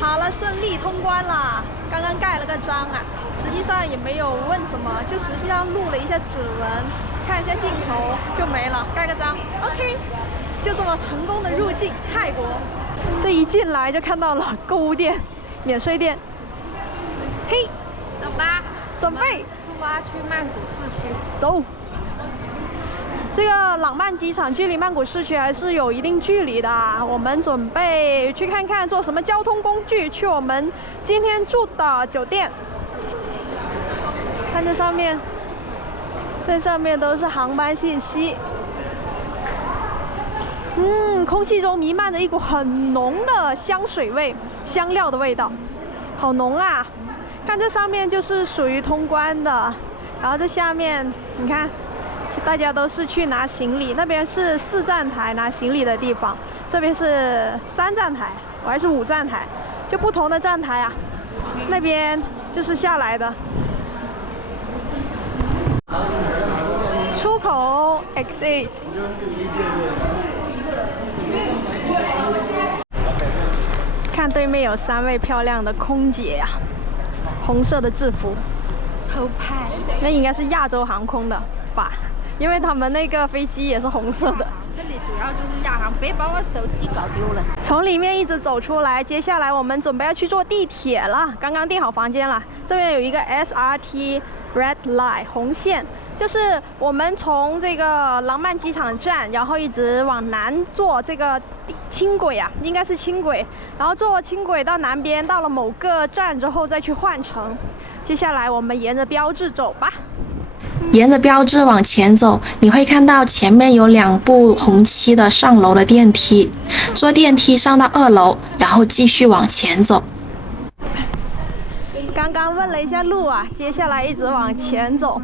好了，顺利通关啦！刚刚盖了个章啊，实际上也没有问什么，就实际上录了一下指纹，看一下镜头就没了，盖个章 ，OK， 就这么成功的入境泰国。这一进来就看到了购物店、免税店。嘿，走吧，准备出发去曼谷市区。走。这个朗曼机场距离曼谷市区还是有一定距离的啊，我们准备去看看坐什么交通工具去我们今天住的酒店。看这上面，这上面都是航班信息。空气中弥漫着一股很浓的香水味、香料的味道，好浓啊！看这上面就是属于通关的，然后这下面你看。大家都是去拿行李，那边是4站台拿行李的地方，这边是3站台，我还是5站台，就不同的站台啊。那边就是下来的。出口 exit。看对面有3位漂亮的空姐呀、红色的制服，偷拍。那应该是亚洲航空的吧？因为他们那个飞机也是红色的。这里主要就是亚航，别把我手机搞丢了。从里面一直走出来，接下来我们准备要去坐地铁了。刚刚订好房间了，这边有一个 SRT Red Line 红线，就是我们从这个廊曼机场站，然后一直往南坐这个轻轨啊，应该是轻轨，然后坐轻轨到南边，到了某个站之后再去换乘。接下来我们沿着标志走吧。沿着标志往前走，你会看到前面有2部红漆的上楼的电梯，坐电梯上到2楼，然后继续往前走。刚刚问了一下路啊，接下来一直往前走。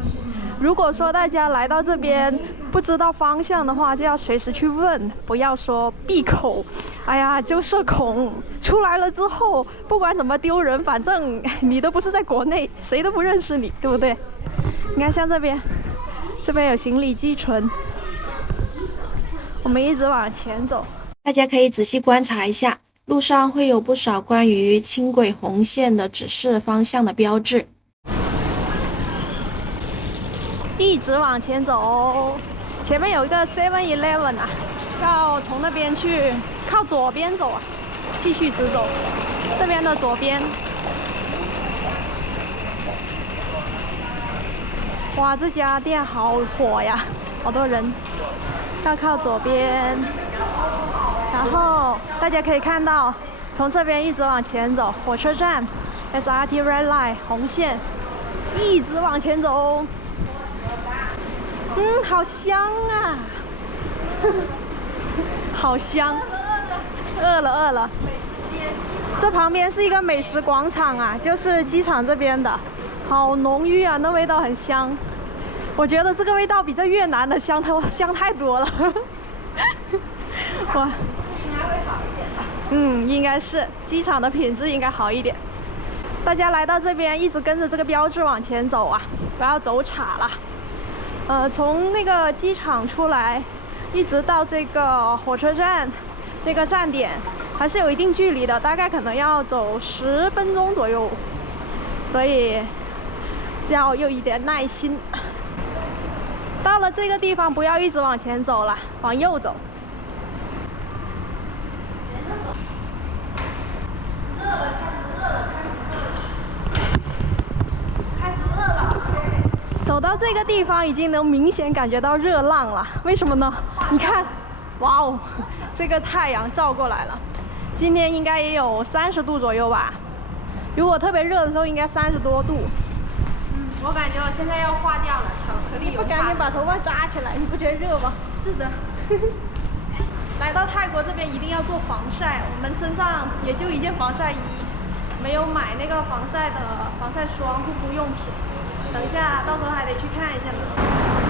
如果说大家来到这边不知道方向的话，就要随时去问，不要说闭口。哎呀，就社恐，出来了之后，不管怎么丢人，反正你都不是在国内，谁都不认识你，对不对？你看，像这边有行李寄存，我们一直往前走。大家可以仔细观察一下，路上会有不少关于轻轨红线的指示方向的标志。一直往前走，前面有一个 7-Eleven 啊，要从那边去，靠左边走啊，继续直走，这边的左边。哇，这家店好火呀，好多人。要靠左边，然后大家可以看到，从这边一直往前走，火车站 SRT Red Line 红线，一直往前走。好香啊！好香，饿了。这旁边是一个美食广场啊，就是机场这边的，好浓郁啊，那味道很香。我觉得这个味道比这越南的香太多了。哇，应该是机场的品质应该好一点。大家来到这边，一直跟着这个标志往前走啊，不要走岔了。从那个机场出来，一直到这个火车站那个站点，还是有一定距离的，大概可能要走10分钟左右，所以要有一点耐心。到了这个地方，不要一直往前走了，往右走。走到这个地方，已经能明显感觉到热浪了。为什么呢？你看，哇哦，这个太阳照过来了。今天应该也有30度左右吧。如果特别热的时候，应该30多度。我感觉我现在要化掉了，巧克力油。不赶紧把头发扎起来，你不觉得热吗？是的。来到泰国这边一定要做防晒，我们身上也就一件防晒衣，没有买那个防晒霜、护肤用品。等一下，到时候还得去看一下呢。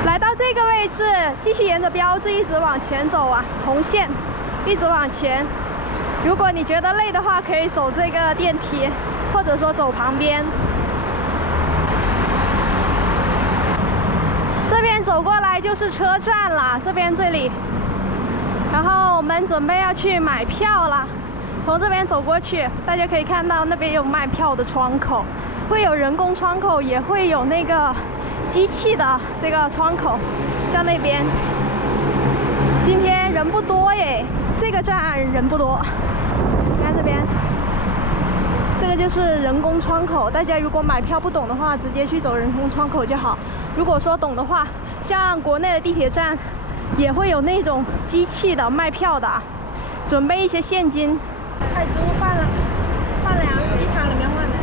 来到这个位置，继续沿着标志一直往前走啊，红线，一直往前。如果你觉得累的话，可以走这个电梯，或者说走旁边。这边走过来就是车站啦，这里。然后我们准备要去买票啦。从这边走过去，大家可以看到那边有卖票的窗口，会有人工窗口，也会有那个机器的这个窗口，像那边。今天人不多耶，这个站人不多。你看这边，这个就是人工窗口。大家如果买票不懂的话，直接去走人工窗口就好。如果说懂的话，像国内的地铁站也会有那种机器的卖票的，准备一些现金。泰铢换了机场里面换的。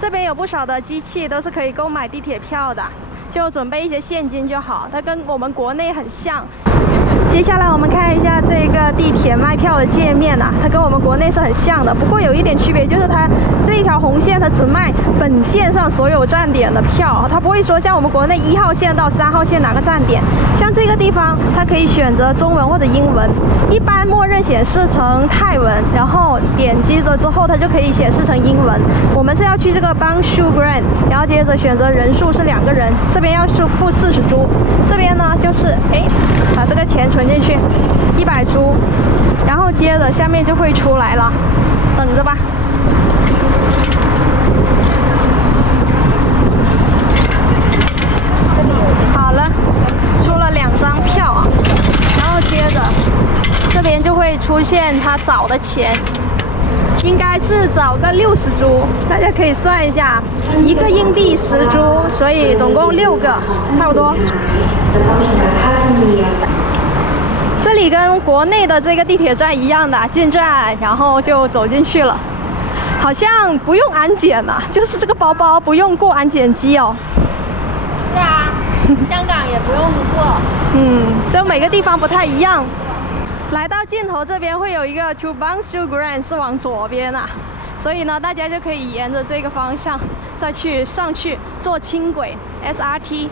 这边有不少的机器都是可以购买地铁票的，就准备一些现金就好。它跟我们国内很像。接下来我们看一下这个地铁卖票的界面啊，它跟我们国内是很像的，不过有一点区别，就是它这一条红线它只卖本线上所有站点的票，它不会说像我们国内1号线到3号线哪个站点，像这个地方它可以选择中文或者英文，一般默认显示成泰文，然后点击了之后它就可以显示成英文。我们是要去这个 Bangshu Grand， 然后接着选择人数是2个人，这边要是付40铢，这边呢就是把这个钱存进去100铢，然后接着下面就会出来了，等着吧。好了，出了2张票啊，然后接着这边就会出现他找的钱，应该是找个60铢，大家可以算一下，1个硬币10铢，所以总共6个，差不多。这里跟国内的这个地铁站一样的，进站然后就走进去了，好像不用安检了，就是这个包包不用过安检机哦。是啊，香港也不用过。所以每个地方不太一样。来到尽头这边会有一个 To Bangshu Grand 是往左边啊，所以呢大家就可以沿着这个方向再去上去坐轻轨 SRT。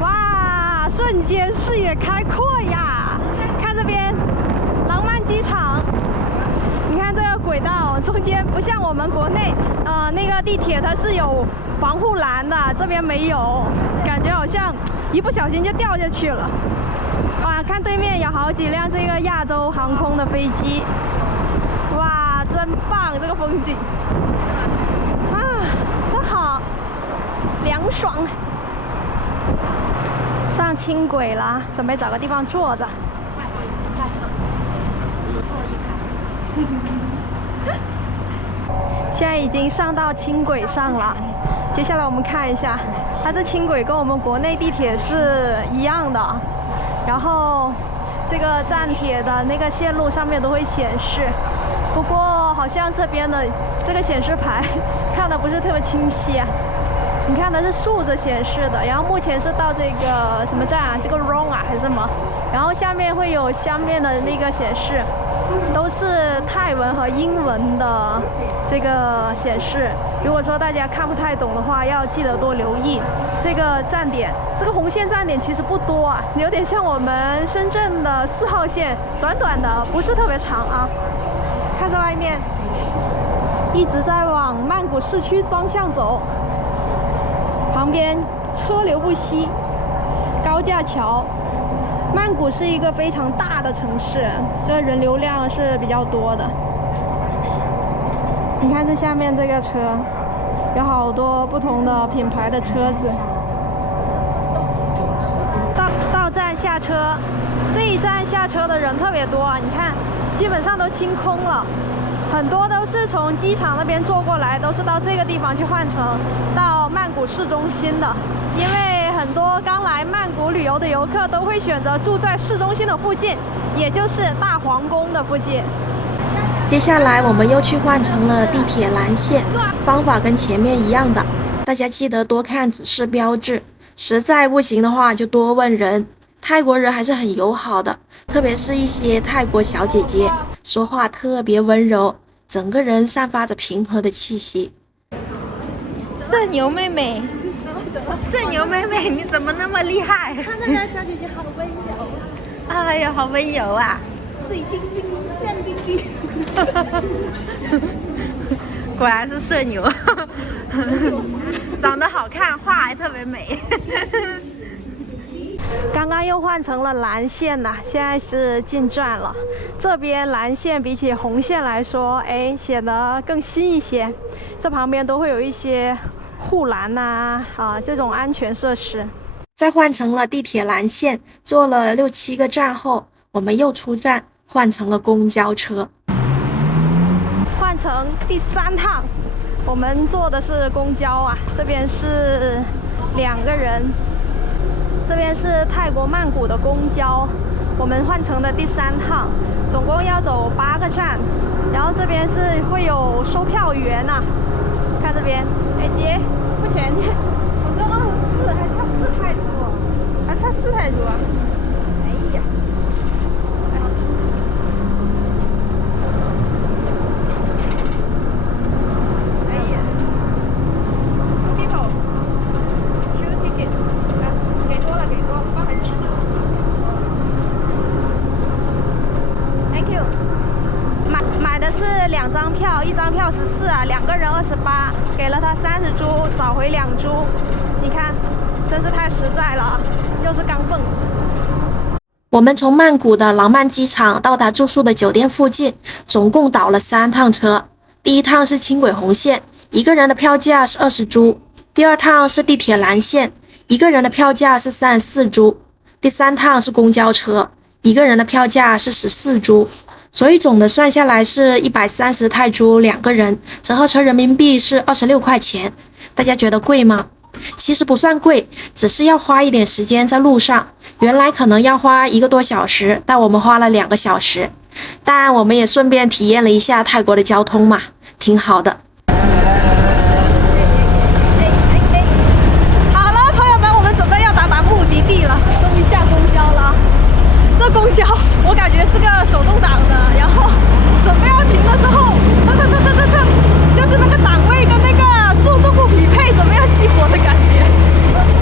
哇，瞬间视野开阔呀！看这边廊曼机场，你看这个轨道中间不像我们国内那个地铁它是有防护栏的，这边没有，感觉好像一不小心就掉下去了。哇，看对面有好几辆这个亚洲航空的飞机，哇，真棒这个风景啊，真好，凉爽。上轻轨啦，准备找个地方坐着。现在已经上到轻轨上了，接下来我们看一下，它这轻轨跟我们国内地铁是一样的，然后这个站铁的那个线路上面都会显示，不过好像这边的这个显示牌看的不是特别清晰啊。你看它是竖着显示的，然后目前是到这个什么站啊？这个 Rong 啊还是什么？然后下面会有下面的那个显示，都是泰文和英文的这个显示。如果说大家看不太懂的话，要记得多留意这个站点。这个红线站点其实不多啊，有点像我们深圳的4号线，短短的，不是特别长啊。看在外面，一直在往曼谷市区方向走。旁边车流不息，高架桥。曼谷是一个非常大的城市，这人流量是比较多的。你看这下面这个车，有好多不同的品牌的车子。到站下车，这一站下车的人特别多啊！你看，基本上都清空了。很多都是从机场那边坐过来，都是到这个地方去换乘到曼谷市中心的。因为很多刚来曼谷旅游的游客都会选择住在市中心的附近，也就是大皇宫的附近。接下来我们又去换乘了地铁蓝线，方法跟前面一样的，大家记得多看指示标志，实在不行的话就多问人。泰国人还是很友好的，特别是一些泰国小姐姐，说话特别温柔，整个人散发着平和的气息。社牛妹妹，社牛妹妹，你怎么那么厉害？看那个小姐姐好温柔，哎呀，好温柔啊！水晶晶，亮晶晶。果然是社牛，长得好看，画还特别美。刚刚又换成了蓝线呐，现在是进站了。这边蓝线比起红线来说，哎，显得更新一些。这旁边都会有一些护栏呐，这种安全设施。在换成了地铁蓝线，坐了6、7个站后，我们又出站，换成了公交车。换成第3趟，我们坐的是公交啊，这边是2个人。这边是泰国曼谷的公交，我们换成了第3趟，总共要走8个站，然后这边是会有售票员呐、看这边，哎姐，付钱去，我这24，还差4泰铢，哎呀，people shoot ticket。给多了，帮还吃。Thank you。买的是2张票，1张票14啊，2个人28，给了他30铢，找回2铢。你看，真是太实在了，又是钢镚。我们从曼谷的廊曼机场到达住宿的酒店附近，总共倒了3趟车。第1趟是轻轨红线，1个人的票价是20铢；第2趟是地铁蓝线，1个人的票价是34铢；第3趟是公交车，1个人的票价是14铢。所以总的算下来是130泰铢2个人，折合成人民币是26块钱。大家觉得贵吗？其实不算贵，只是要花一点时间在路上。原来可能要花1个多小时，但我们花了2个小时。但我们也顺便体验了一下泰国的交通嘛，挺好的。好了，朋友们，我们准备要达目的地了，终于下公交了。这公交我感觉是个手动挡的，然